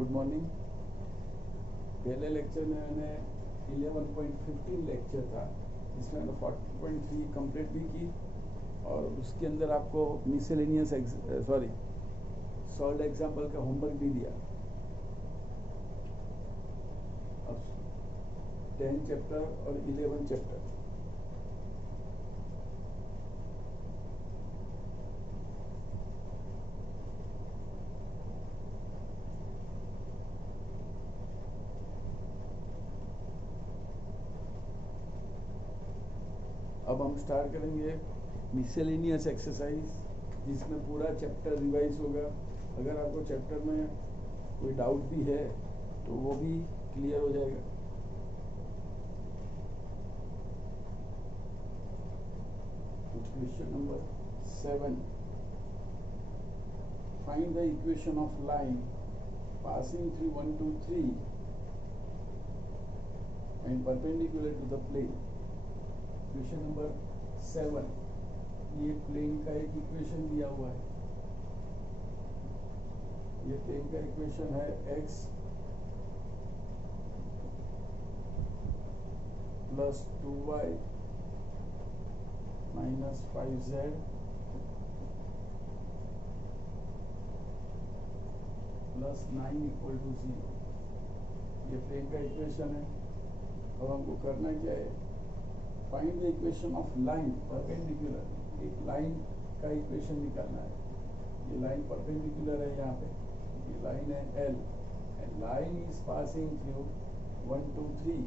Good morning. पहले lecture में मैंने 11.15 लेक्चर था, जिसमें मैंने 40.3 कंप्लीट भी की और उसके अंदर आपको मिसलेनियस सॉल्व एग्जाम्पल का होमवर्क भी दिया। अब 10 चैप्टर और 11 चैप्टर। अब हम स्टार्ट करेंगे मिसलेनियस एक्सरसाइज, जिसमें पूरा चैप्टर रिवाइज होगा। अगर आपको चैप्टर में कोई डाउट भी है तो वो भी क्लियर हो जाएगा। Question number 7, find the equation of line passing through 1 2 3 and perpendicular to the plane. Question number 7, ये प्लेन का एक इक्वेशन दिया हुआ है। ये प्लेन का इक्वेशन है x plus 2y minus 5z plus 9 equal to 0। ये प्लेन का इक्वेशन है। अब हमको करना क्या है, find the equation of line perpendicular. एक लाइन का इक्वेशन निकालना है। ये लाइन परपेंडिकुलर है, यहाँ पे ये लाइन है L and line is passing through 1 2 3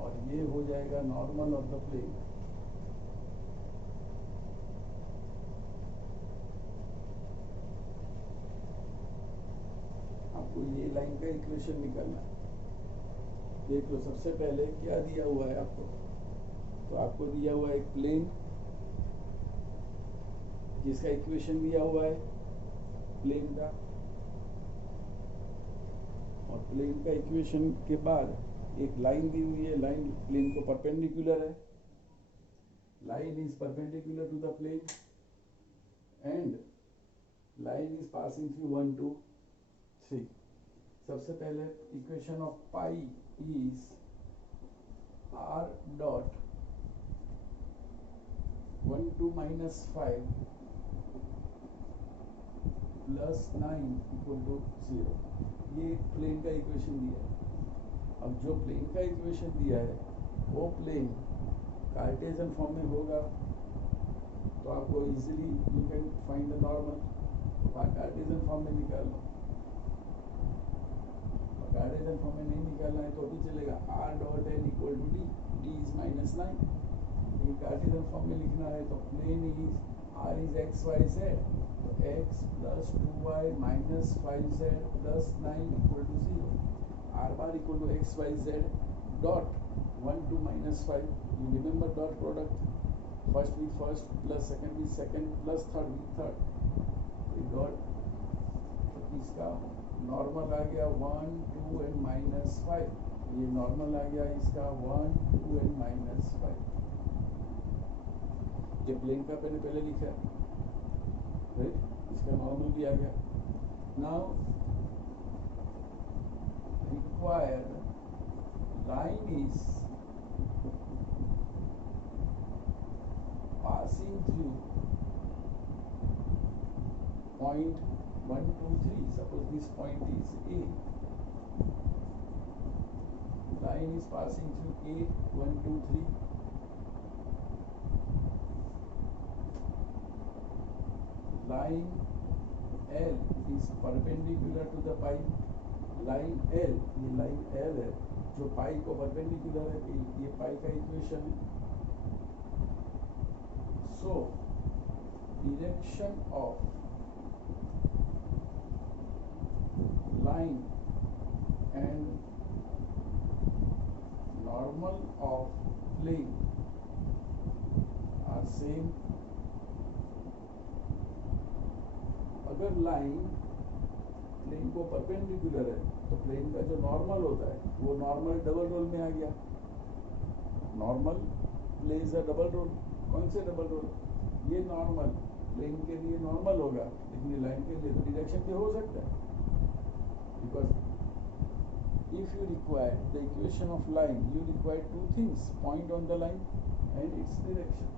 और ये हो जाएगा नॉर्मल ऑफ द प्लेन। आपको ये लाइन का इक्वेशन निकालना है। देख लो, सबसे पहले क्या दिया हुआ है आपको। तो आपको दिया हुआ है एक प्लेन जिसका इक्वेशन दिया हुआ है प्लेन का, और प्लेन का इक्वेशन के बाद एक लाइन दी हुई है। लाइन प्लेन को परपेंडिकुलर है। Line is perpendicular to the plane and line is passing through 1 2 3। सबसे पहले equation of pi is r dot 1 2 minus 5 plus 9 equal to 0। ये प्लेन का इक्वेशन दिया है। अब जो प्लेन का इक्वेशन दिया है वो प्लेन कार्टेशियन फॉर्म में होगा, तो आपको easily you can find the normal. Cartesian form में निकाल लो। कार्टेशियन फॉर्म में नहीं निकालना है तो भी चलेगा। r dot n equal to d, d is minus 9। लेकिन कार्टेशियन फॉर्म में लिखना है तो plane is r is x y z, तो x plus 2y minus 5z plus 9 equal to 0। r bar equal to x y z dot 1 2 minus 5। You remember dot product, first with first plus second with second plus third with third. Dot इसका normal आ गया 1 2 and minus 5। ये normal आ गया इसका 1 2 and minus 5। ये plane का मैंने पहले लिखा है, राइट। इसका नॉर्मल भी आ गया। Now required line is passing through point 1 2 3। suppose this point is A. Line is passing through A 1 2 3. Line L is perpendicular to the pi. Line L, ये line L है जो पाई को परपेंडिकुलर है। ये पाई का इक्वेशन है। So direction of line and normal of plane are same। अगर line plane को परपेंडिकुलर है तो प्लेन का जो नॉर्मल होता है वो नॉर्मल डबल रोल में आ गया। Normal plays a double role. कौन से डबल रोल? ये नॉर्मल प्लेन के लिए नॉर्मल होगा, लेकिन लाइन के लिए तो डायरेक्शन पे हो सकता है, because if you require the equation of line, you require two things: point on the line and its direction.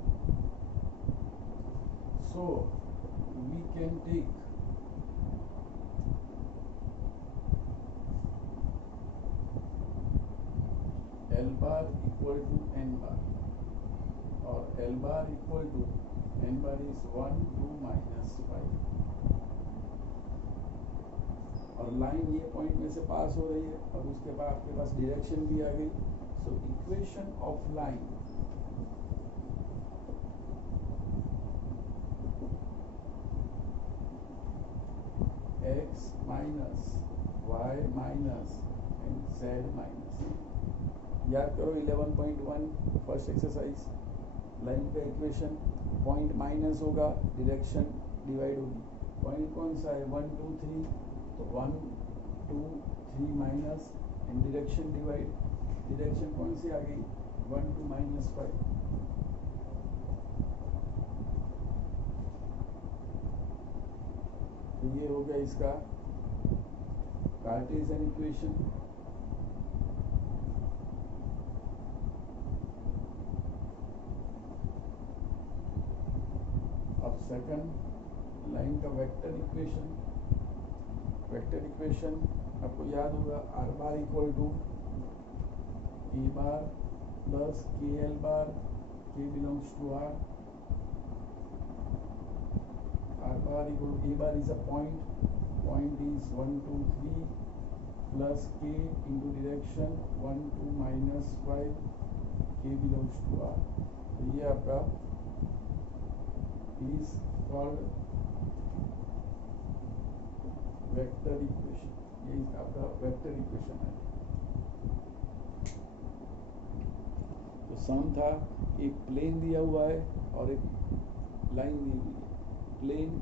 So we can take L bar equal to N bar, or L bar equal to N bar is 1, 2, minus 5. और line ये point में से पास हो रही है और उसके बाद आपके पास डायरेक्शन भी आ गई. So equation of line x minus y minus and z minus. याद करो 11.1 फर्स्ट एक्सरसाइज. लाइन का इक्वेशन, पॉइंट माइनस होगा, डायरेक्शन डिवाइड होगी. पॉइंट कौन सा है? 1, 2, 3. तो 1, 2, 3 minus and direction divide. Direction कौन सी आ गई? 1, 2, minus 5. तो ये हो गया इसका कार्टेशियन इक्वेशन. अब सेकंड लाइन का वेक्टर इक्वेशन. वेक्टर इक्वेशन आपको याद होगा, r bar equal to a bar plus kl bar. k belongs to r. r bar equal to a bar is a point. Point is 1, 2, 3 plus k into direction 1, 2, minus 5. k belongs to r. तो ये आपका is called vector equation. ये आपका vector equation है. तो सम था, एक plane दिया हुआ है और एक लाइन दी हुई है. Plane,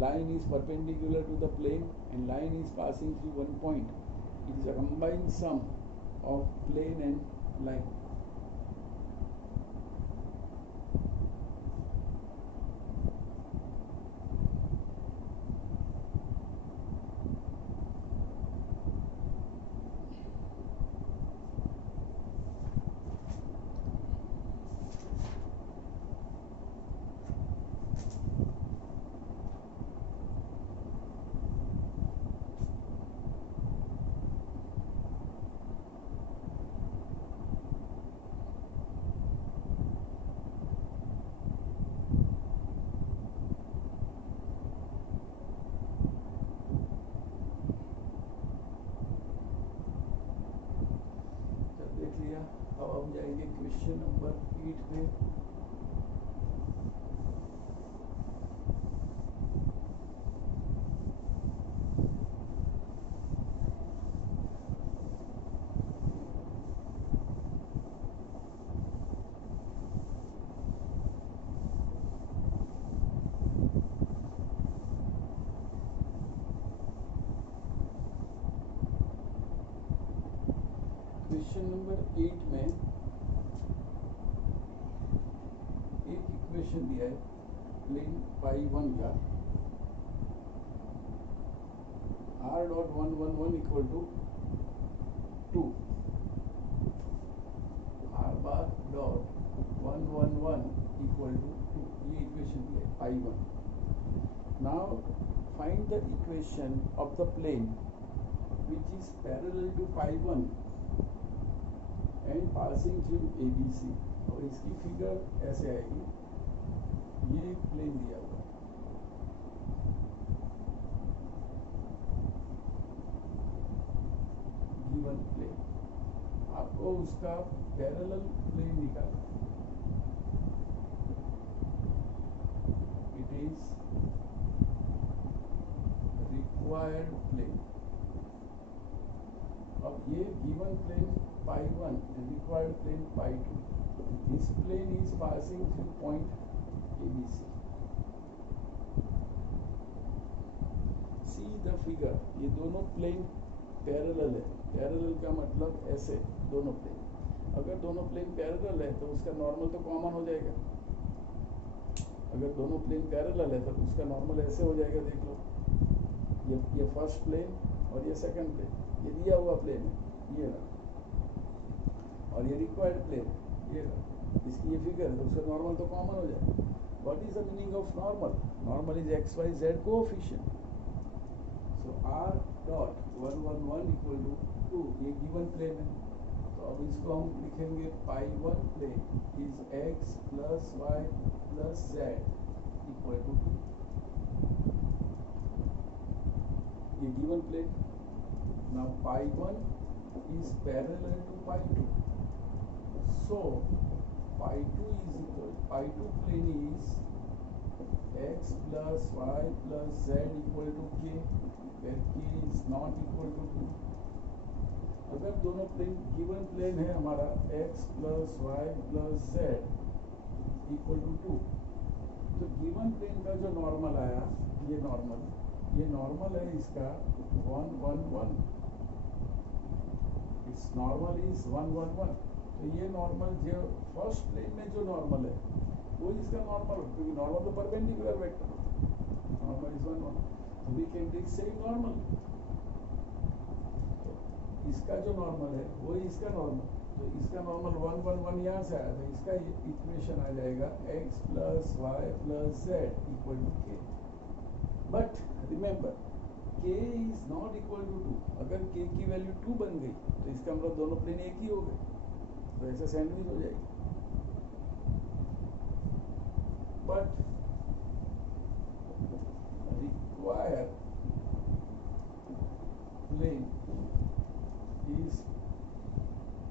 line is perpendicular to the plane and line is passing through one point. It is a combined sum of plane and line. अब हम जाएंगे क्वेश्चन नंबर 8 पे. क्वेश्चन नंबर 8 में एक इक्वेशन दिया है प्लेन पाई 1 का. r dot 1, 1, 1 equal to 2. r bar dot 1, 1, 1 equal to 2. ये इक्वेशन दिया है pi 1. Now find the equation of the plane which is parallel to pi 1 and passing through ABC. और इसकी फिगर ऐसे आएगी. ये प्लेन दिया हुआ है, गिवन प्लेन. आपको उसका पैरेलल प्लेन निकालना है. It is required plane. अब ये given plane pi 1 and required plane pi 2. This plane is passing through point ABC. See the figure. ये दोनों प्लेन पैरेलल है. पैरेलल का मतलब ऐसे दोनों प्लेन. अगर दोनों प्लेन पैरेलल है तो उसका नॉर्मल तो कॉमन हो जाएगा. अगर दोनों प्लेन पैरेलल है तो उसका नॉर्मल ऐसे हो जाएगा, देख लो, ये फर्स्ट प्लेन और ये सेकंड प्लेन, ये दिया हुआ प्लेन है, ये रहा, और ये रिक्वायर्ड प्लेन है, ये रहा, इसकी ये फिगर है, तो उसका नॉर्मल तो कॉमन हो जाएगा. What is the meaning of normal? Normal is x y z coefficient. So r dot 1 1 1 equal to 2, ये गिवन प्लेन है, तो अब इसको हम लिखेंगे pi 1 plane is x plus y plus z equal to 2. ये given plane. Now pi 1 is parallel to pi 2. So pi 2 is equal, pi 2 plane is x plus y plus z equal to k, where k is not equal to 2. अगर दोनों plane given plane है हमारा x plus y plus z equal to 2, तो given plane का जो normal आया, ये normal है इसका 1 1 1. It's normal is 1 1 1. तो ये नॉर्मल जो फर्स्ट प्लेन में जो नॉर्मल है वो इसका नॉर्मल, क्योंकि नॉर्मल तो परपेंडिकुलर वेक्टर, नॉर्मल इज 1 1. तो we can take same normal. तो इसका जो नॉर्मल है वो इसका नॉर्मल, तो इसका नॉर्मल 1 1 1 यहाँ से आया, तो इसका इक्वेशन आ जाएगा x plus y plus z equal to k. But remember k is not equal to 2. अगर k की वैल्यू 2 बन गई तो इसका मतलब दोनों प्लेन एक ही हो गए, तो ऐसे सैंडविच हो जाएगी. But required plane is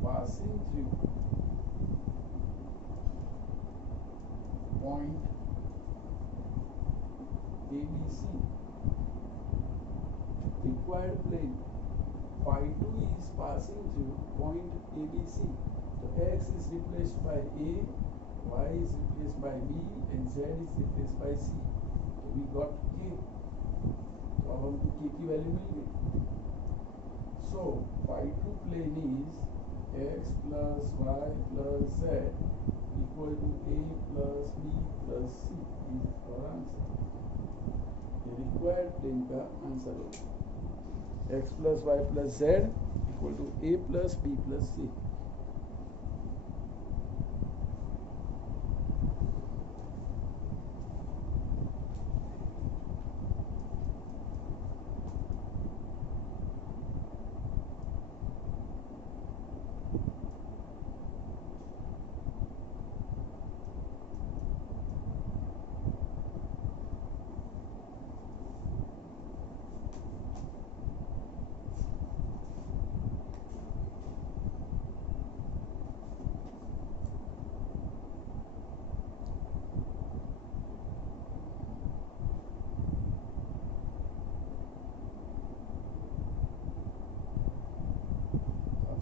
passing through point ABC. Required plane phi 2 is passing through point ABC. So x is replaced by A, y is replaced by B, and z is replaced by C. So we got k. तो अब हमको k की value मिल गई. So phi 2 plane is x plus y plus z equal to A plus B plus C is our answer. Required plane का answer होगा x plus y plus z equal to a plus b plus c.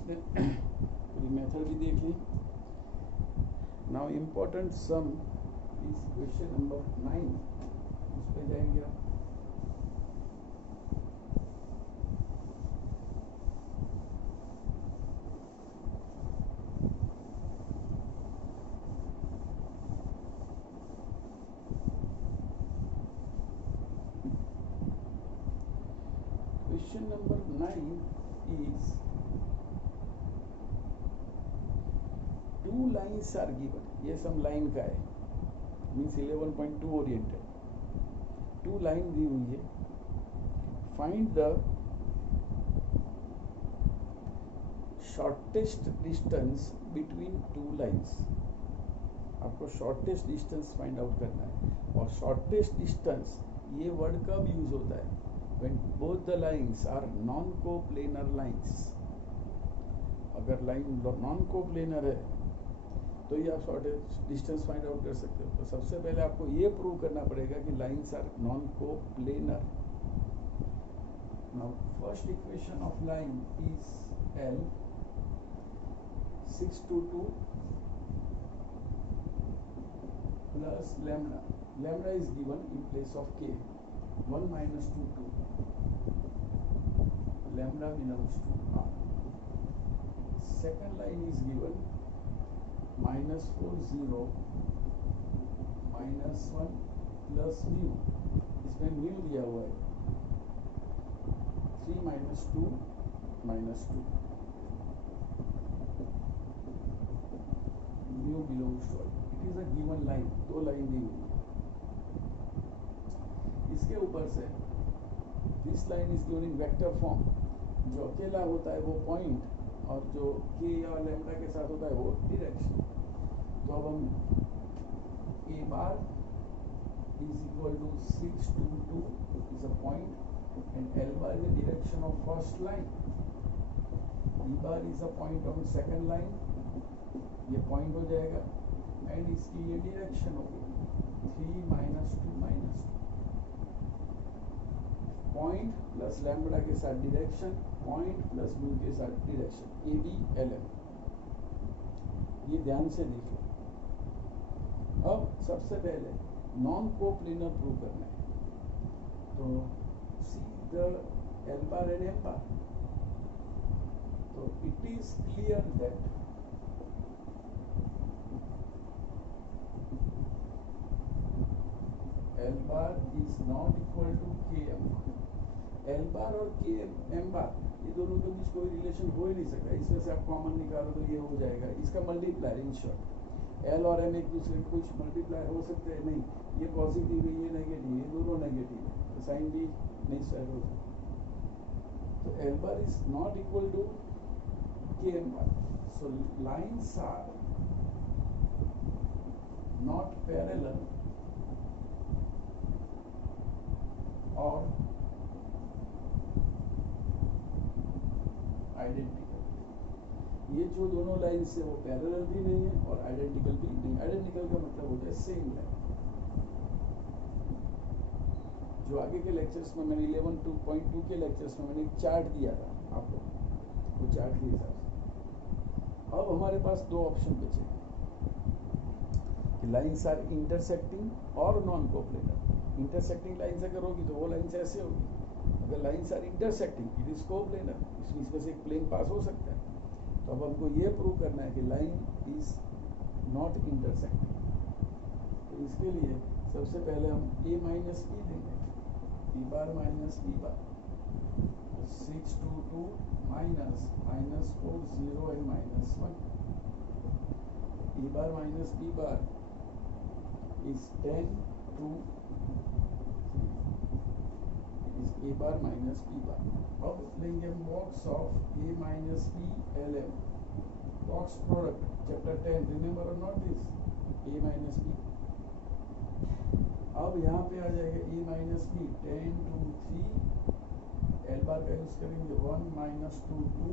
पूरी method भी देख ली. Now important sum is question number 9, उस पे जाएंगे आप. Question number 9 is 2 lines are given. ये सम लाइन का है, मीन्स 11.2 ओरिएंटेड. 2 लाइन दी हुई है. Find the shortest distance between 2 lines. आपको शॉर्टेस्ट डिस्टेंस फाइंड आउट करना है. और शॉर्टेस्ट डिस्टेंस ये वर्ड कब यूज होता है? when both the lines are non-coplanar lines. अगर लाइन non-coplanar है तो ये आप शॉर्टेस्ट डिस्टेंस फाइंड आउट कर सकते हो. तो सबसे पहले आपको ये प्रूव करना पड़ेगा कि lines are non-coplanar. Now first equation of line is L 622 plus lambda. Lambda is given in place of k. 1 minus 2 2. Lambda belongs to R. Second line is given minus 4 0 minus -1 plus mu, इसमें mu दिया हुआ है 3 - 2 - 2 mu belongs to, it is a given line, 2 line दी हुई है। इसके ऊपर से this line is given in vector form, जो अकेला होता है वो पॉइंट और जो के और लैम्डा के साथ होता है वो डायरेक्शन। तो अब हम ए बार is equal to 6 to 2 is a point and L bar is the direction of first line, B bar is a point on second line, ये point हो जाएगा and इसकी ये direction होगी 3 - 2 - 2, point प्लस लैम्बडा के साथ डायरेक्शन, पॉइंट प्लस म्यू के साथ direction, a b l m, ये ध्यान से देखिए। अब सबसे पहले नॉन कोप्लेनर प्रूव करना है, तो see the l bar and m bar, तो it is clear that l bar is not equal to k m. L bar और के एम बार ये दोनों के बीच कोई रिलेशन हो ही नहीं सकता, इसमें से आप कॉमन निकालो तो ये हो जाएगा, इसका मल्टीप्लायर इन शॉर्ट। एल और एम एक दूसरे को कुछ मल्टीप्लायर हो सकते हैं नहीं, ये पॉजिटिव है ये नेगेटिव है, ये दोनों नेगेटिव है, तो साइन भी नहीं स्क्वायर हो सकता। तो l bar is not equal to k m bar, so lines are not parallel और आइडेंटिकल। ये जो दोनों लाइन्स है वो पैरेलल भी नहीं है और आइडेंटिकल भी नहीं। आइडेंटिकल का मतलब होता है सेम लाइन। जो आगे के लेक्चर्स में मैंने 11.2 के लेक्चर्स में मैंने एक चार्ट दिया था आपको, वो चार्ट के हिसाब से। अब हमारे पास दो ऑप्शन बचे कि लाइन्स आर इंटरसेक्टिंग और नॉन कोप्लेनर। इंटरसेक्टिंग लाइन से करोगी तो वो लाइन ऐसे होगी, अगर lines are intersecting it is coplanar, इसमें से एक प्लेन पास हो सकता है। तो अब हमको ये प्रूव करना है कि लाइन इज नॉट इंटरसेक्टिंग। तो इसके लिए सबसे पहले हम ए माइनस बी देंगे, a bar minus b bar, 6 to 2 minus -4 0 and -1, a bar minus b bar is 10 to 3, is a bar minus b bar। अब लेंगे हम box of a minus b lm, box product chapter 10, remember और not this a minus b। अब यहाँ पे आ जाएगा a minus b 10 to 3, l बार का use करेंगे 1 - 2 2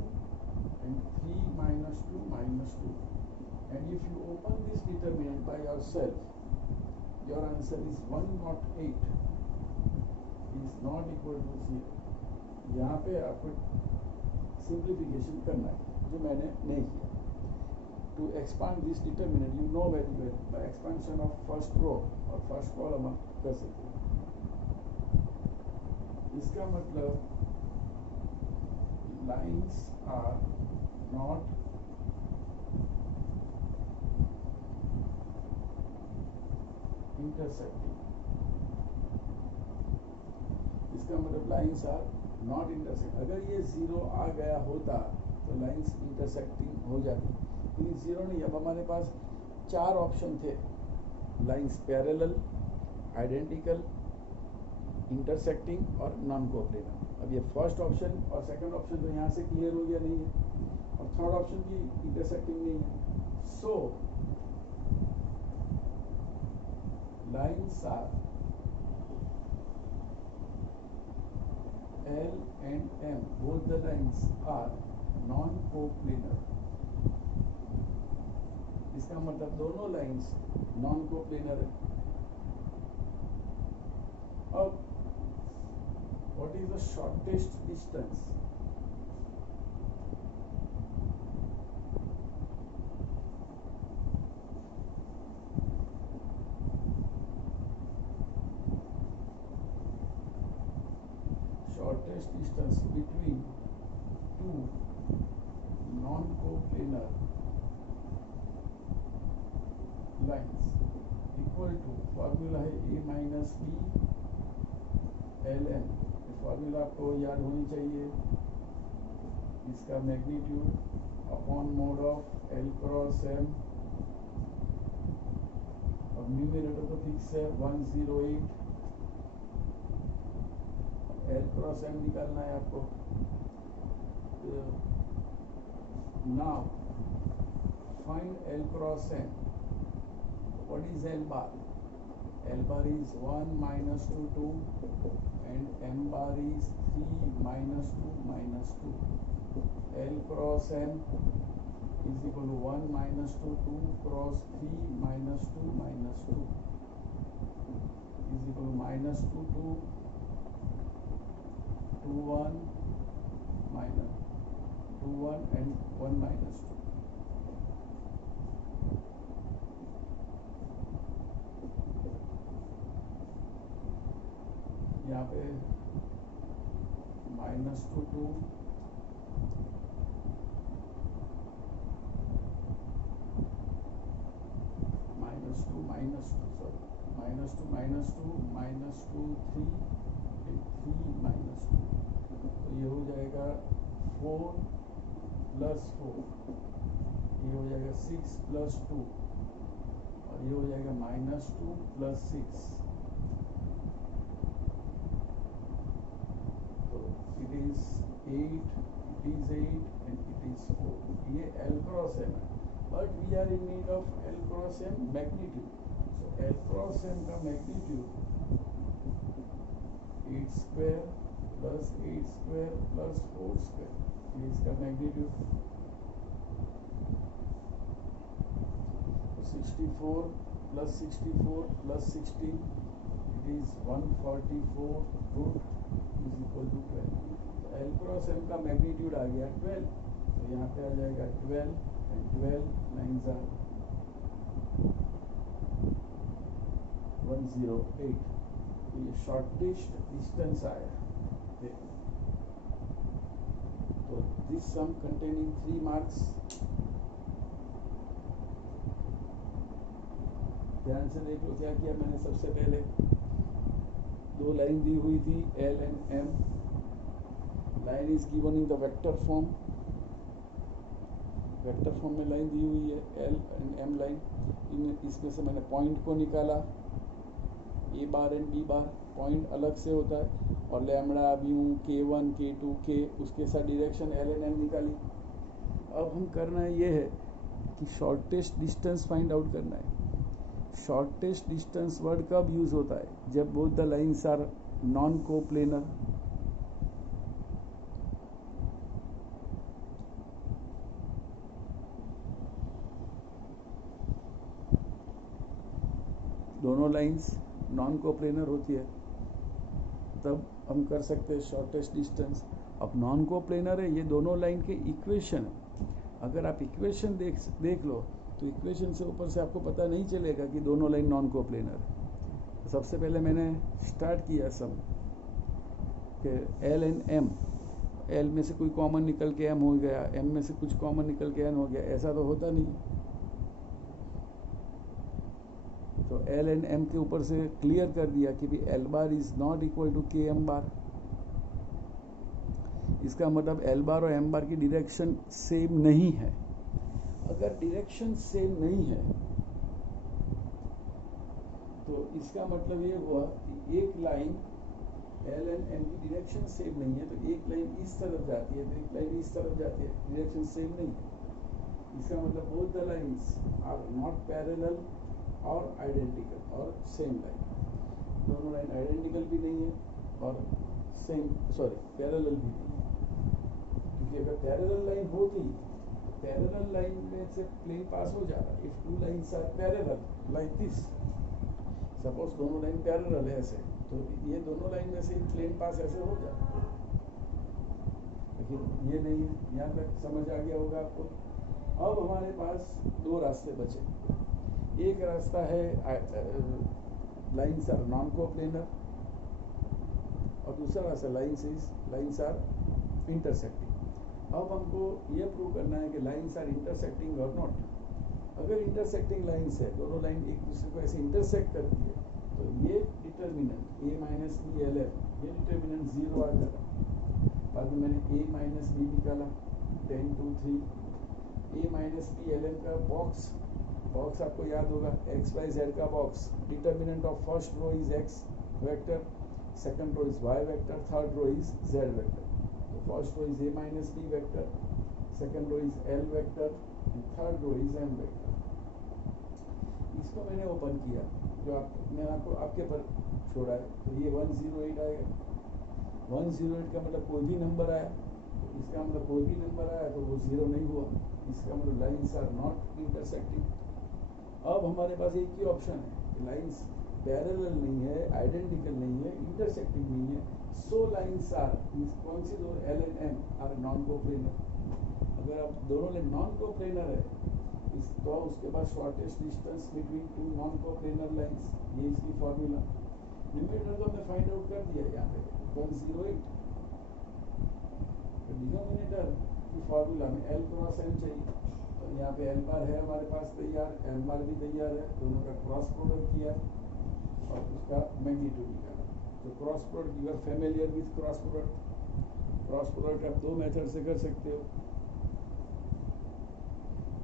and 3 - 2 - 2, and if you open this determinant by yourself, your answer is 108 is not equal to 0। यहाँ पे आपको सिंप्लीफिकेशन करना है, जो मैंने नहीं किया। To expand this determinant you know very well, by expansion of first row और फर्स्ट कॉलम आप कर सकते हैं। इसका मतलब लाइन्स आर नॉट इंटरसेक्टिंग। इसका मतलब लाइन्स आर नॉट इंटरसेक्ट। अगर ये 0 आ गया होता तो लाइन्स इंटरसेक्टिंग हो जाती, लेकिन 0 नहीं। अब हमारे पास 4 ऑप्शन थे, लाइन्स पैरेलल, आइडेंटिकल, इंटरसेक्टिंग और नॉन कोप्लेनर। अब ये फर्स्ट ऑप्शन और सेकंड ऑप्शन तो यहाँ से क्लियर हो गया नहीं है, और थर्ड ऑप्शन की इंटरसेक्टिंग नहीं है। सो lines are L and M, both the lines are non-coplanar। इसका मतलब दोनों लाइन्स नॉन कोप्लेनर है। अब what is the shortest distance? shortest distance between two non-coplanar lines equal equal to formula है a minus b l n. Formula आपको याद होनी चाहिए। इसका magnitude upon mod of l cross m. अब numerator तो फिक्स है 108। एल क्रॉस एम निकालना है आपको। Now find l cross m. What is l bar? L bar is 1 minus 2 2 and M bar is 3 minus 2 minus 2. L cross M is equal to 1 minus 2 2 cross 3 minus 2 minus 2 is equal to minus 2 2 2 1 minus 2 1 and 1 minus 2. यहाँ पे -2 2 -2 -2 3 -2। तो ये हो जाएगा 4 + 4, ये हो जाएगा 6 + 2 और ये हो जाएगा -2 + 6। It is 8, it is 8 and it is 4. ये L cross M है, but we are in need of L cross M magnitude. So L cross M का magnitude 8 square plus 8 square plus 4 square. ये इसका magnitude 64 plus 64 plus 16, it is 144 root is equal to 12. L cross M का magnitude आ गया 12। तो यहाँ पे आ जाएगा 12 and 12 9s are 108। तो ये शॉर्टेस्ट डिस्टेंस आया। तो दिस सम कंटेनिंग 3 मार्क्स। ध्यान से देख लो क्या किया मैंने। सबसे पहले 2 लाइन दी हुई थी L and M। Line is given in the vector form. Vector form में लाइन दी हुई है L एंड M लाइन। इसमें से मैंने पॉइंट को निकाला, A bar and B bar. Point अलग से होता है और lambda mu K1 K2 K उसके साथ डायरेक्शन L एंड M निकाली। अब हम करना ये है कि शॉर्टेस्ट डिस्टेंस फाइंड आउट करना है। शॉर्टेस्ट डिस्टेंस वर्ड कब यूज होता है? जब both the lines are non coplanar. दोनों लाइंस नॉन कोप्लेनर होती है तब हम कर सकते हैं शॉर्टेस्ट डिस्टेंस। अब नॉन कोप्लेनर है, ये दोनों लाइन के इक्वेशन है। अगर आप इक्वेशन देख लो तो इक्वेशन से ऊपर से आपको पता नहीं चलेगा कि दोनों लाइन नॉन कोप्लेनर है। सबसे पहले मैंने स्टार्ट किया सम कि L एंड M, L में से कोई कॉमन निकल के M हो गया, M में से कुछ कॉमन निकल के N हो गया। ऐसा तो होता नहीं। तो L एंड M के ऊपर से क्लियर कर दिया कि भी L bar is not equal to K M bar. इसका मतलब L बार और M बार की डायरेक्शन सेम नहीं है। अगर डायरेक्शन सेम नहीं है तो इसका मतलब ये हुआ कि एक लाइन L एंड M की डायरेक्शन सेम नहीं है। तो एक लाइन इस तरफ जाती है तो एक लाइन इस तरफ जाती है, डायरेक्शन सेम नहीं है। इसका मतलब both the lines are not parallel और आइडेंटिकल और सेम लाइन। दोनों लाइन आइडेंटिकल भी नहीं है और पैरेलल भी नहीं है। क्योंकि अगर पैरेलल लाइन होती, पैरेलल लाइन में से प्लेन पास हो जाता। If two lines are parallel like this, suppose दोनों लाइन पैरेलल है ऐसे, तो ये दोनों लाइन में से प्लेन पास ऐसे हो जाता। लेकिन ये नहीं है। यहाँ तक समझ आ गया होगा आपको। अब हमारे पास 2 रास्ते बचे। एक रास्ता है लाइन्स आर नॉन कोप्लेनर और दूसरा रास्ता लाइन्स आर इंटरसेक्टिंग। अब हमको ये प्रूव करना है कि लाइन्स आर इंटरसेक्टिंग और नॉट। अगर इंटरसेक्टिंग लाइन्स है, दोनों लाइन एक दूसरे को ऐसे इंटरसेक्ट करती है, तो ये determinant a minus b l m, ये डिटर्मिनेंट 0 आ जाएगा। बाद में मैंने a माइनस बी निकाला 10 2 3, a minus b l m का बॉक्स आपको याद होगा एक्स वाई जेड का box. Determinant of first row is x vector, second row is y vector, third row is z vector. तो first row is a minus b vector, second row is l vector, third row is m vector. इसको मैंने open किया, जो मैंने आपको आपके पर छोड़ा है, तो ये 108 आएगा। 108 का मतलब कोई भी नंबर आया, तो इसका मतलब कोई भी नंबर आया तो वो 0 नहीं हुआ, इसका मतलब लाइन्स आर नॉट इंटरसेक्टिंग। अब हमारे पास एक ही ऑप्शन है कि लाइन्स पैरेलल नहीं है, आइडेंटिकल नहीं है, इंटरसेक्टिंग नहीं है, सो लाइन्स आर, कौन सी दो, L and M are non coplanar. अगर आप दोनों में नॉन कोप्लेनर है तो उसके बाद shortest distance between two non coplanar lines, ये इसकी फॉर्मूला। न्यूमरेटर तो हमने फाइंड आउट कर दिया यहाँ पे 108। तो डिनोमिनेटर की फॉर्मूला में L क्रॉस M चाहिए, तो यहाँ पे L बार है हमारे पास तैयार, M बार भी तैयार है, दोनों का क्रॉस प्रोडक्ट किया और उसका मैग्नीट्यूड निकाला। तो cross product, you are familiar with cross product. Cross product आप दो मेथड से कर सकते हो।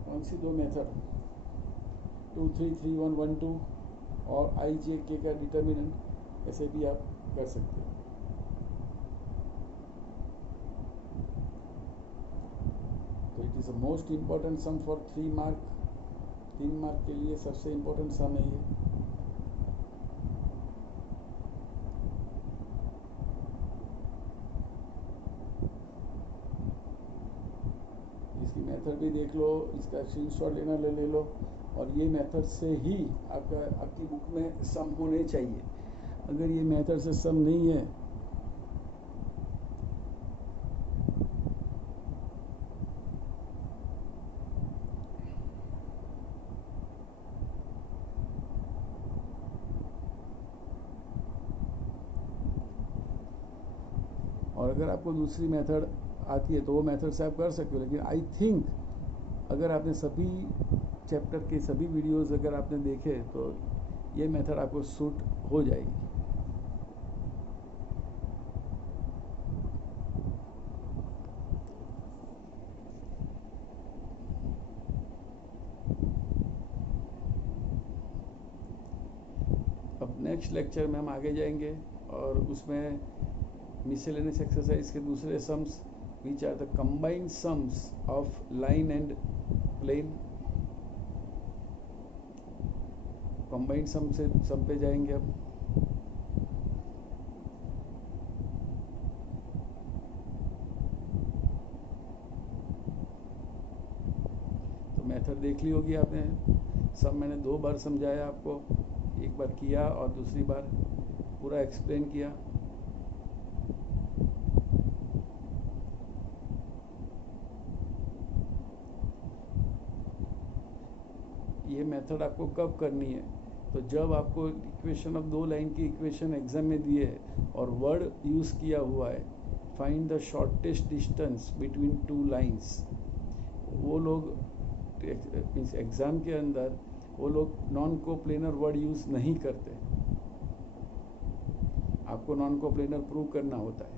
कौन सी दो मेथड, 2 3 3 1 1 2 और i j k का डिटर्मिनेंट, ऐसे भी आप कर सकते हो। तो it is a most important sum for 3 mark. 3 mark के लिए सबसे इम्पोर्टेंट सम है ये। इसकी मेथड भी देख लो, इसका स्क्रीनशॉट लेना ले लो, और ये मेथड से ही आपकी बुक में सम होने चाहिए। अगर ये मेथड से सम नहीं है और अगर आपको दूसरी मेथड आती है तो वो मेथड से आप कर सकते हो। लेकिन आई थिंक अगर आपने सभी चैप्टर के सभी वीडियोस अगर आपने देखे तो ये मेथड आपको सूट हो जाएगी। अब नेक्स्ट लेक्चर में हम आगे जाएंगे और उसमें मिसलेनियस एक्सरसाइज के दूसरे sums, which are the combined sums of line and plane। Combined sum से सम पे जाएंगे अब। तो मेथड देख ली होगी आपने। सम मैंने 2 बार समझाया आपको, एक बार किया और दूसरी बार पूरा एक्सप्लेन किया। ये मेथड आपको कब करनी है, तो जब आपको इक्वेशन ऑफ 2 लाइन की इक्वेशन एग्जाम में दिए है और वर्ड यूज़ किया हुआ है find the shortest distance between 2 lines. वो लोग एग्ज़ाम के अंदर वो लोग नॉन कोप्लेनर वर्ड यूज़ नहीं करते, आपको नॉन कोप्लेनर प्रूव करना होता है।